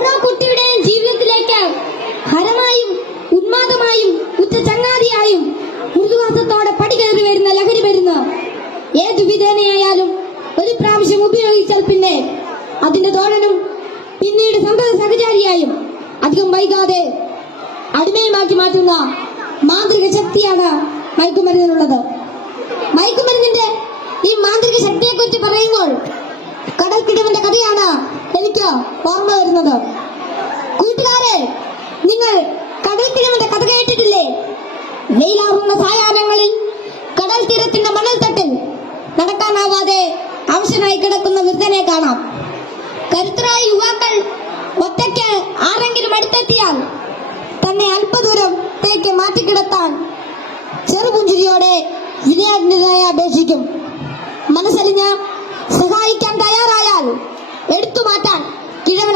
ഓരോ കുട്ടിയുടെയും ജീവിതത്തിലേക്ക് ഹരമായും ഉന്മാദമായും ഉച്ച ചങ്ങാതിയായും മൃദുവാസത്തോടെ പടികയറി വരുന്ന ലഹരി മരുന്ന് ഏതു വിധേനയായാലും ഒരു പ്രാവശ്യം ഉപയോഗിച്ചാൽ പിന്നെ അതിന്റെ തോഴനും പിന്നീട് സന്തത സഹചാരിയായും അധികം വൈകാതെ അടിമയുമാക്കി മാറ്റുന്ന മാന്ത്രിക ശക്തിയാണ് മയക്കുമരുന്നിനുള്ളത്. മയക്കുമരുന്നിന്റെ ഈ മാന്ത്രിക ശക്തിയെ കുറിച്ച് പറയുമ്പോൾ കടൽക്കിടവിന്റെ കഥയാണ് ഓർമ്മ വരുന്നത് കൂട്ടുകാരെ നിങ്ങൾ കടൽക്കിടവിന്റെ കഥ കേട്ടിട്ടില്ലേ? വെയിലാറുന്ന സായാഹ്നങ്ങളിൽ കടൽ തീരത്തിന്റെ മണൽത്തട്ടിൽ നടക്കാനാവാതെ കിടക്കുന്ന വൃദ്ധനെ കാണാം. കരുത്തരായ യുവാക്കൾ ഒറ്റയ്ക്ക് ആരെങ്കിലും അടുത്തെത്തിയാൽ തന്നെ അല്പദൂരത്തേക്ക് മാറ്റിക്കിടത്താൻ ചെറുപുഞ്ചിരിയോടെ വിനയാജ്ഞരായി അപേക്ഷിക്കും. മനസ്സലിഞ്ഞ സഹായിക്കാൻ തയ്യാറായാൽ എടുത്തു മാറ്റാൻ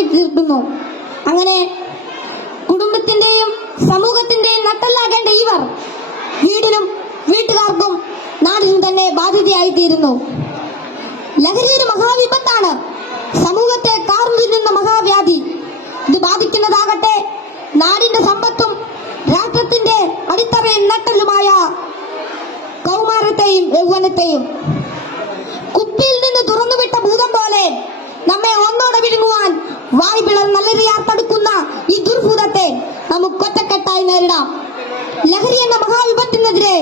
നിർജീവനുമാക്കി തീർക്കുന്നു. അങ്ങനെ കുടുംബത്തിന്റെയും സമൂഹത്തിന്റെയും നട്ടല്ലാകേണ്ട ഇവർ വീടിനും വീട്ടുകാർക്കും നാടിനും തന്നെ ബാധ്യതയായി തീരുന്നു ലഹരി ഒരു മഹാവിപത്താണ് സമൂഹത്തെ കാർന്നു തിന്നുന്ന മഹാവ്യാധി. ഇത് ബാധിക്കുന്നതാകട്ടെ നാടിന്റെ സമ്പത്തും രാഷ്ട്രത്തിന്റെ അടിത്തറയും നട്ടലുമായ കൗമാരത്തെയും യൗവനത്തെയും. വിഴുങ്ങുവാൻ വായ് പിളർ നല്ലറിയാർ തടുക്കുന്ന ഈ ദുർഭൂതത്തെ നമുക്ക് ഒറ്റക്കെട്ടായി നേരിടാം. ലഹരി എന്ന മഹാവിപത്തിനെതിരെ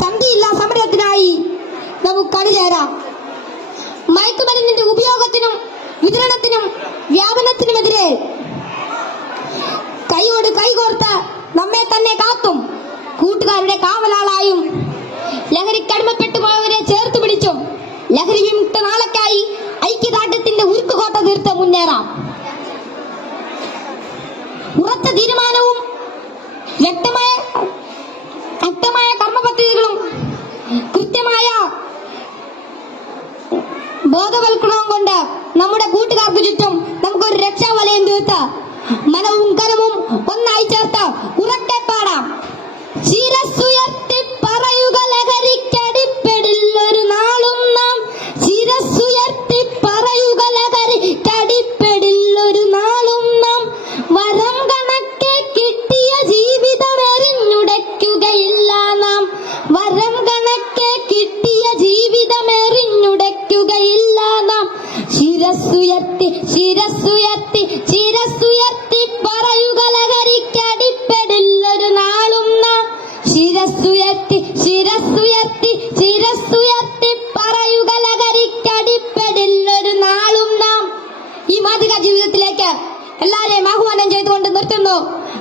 സന്ധിയില്ല സമരത്തിനായി നമുക്ക് അണിചേരാം. മയക്കുമരുന്നിന്റെ ഉപയോഗത്തിനും വിതരണത്തിനും വ്യാപനത്തിനുമെതിരെ കൈയോട് കൈകോർത്ത് നമ്മെ തന്നെ കാത്തും. കൂട്ടുകാരുടെ കാവലാളായും ലഹരിക്കടിമപ്പെട്ടു പോയവരെ ചേർത്ത് പിടിച്ചും ലഹരി വിമുക്ത നാളേക്കായി ബോധവൽക്കരണവും കൊണ്ട് നമ്മുടെ കൂട്ടുകാർക്ക് ചുറ്റും നമുക്കൊരു രക്ഷാവലയം തീർത്ത്. മനവും കരവും ഒന്നായി ചേർത്ത്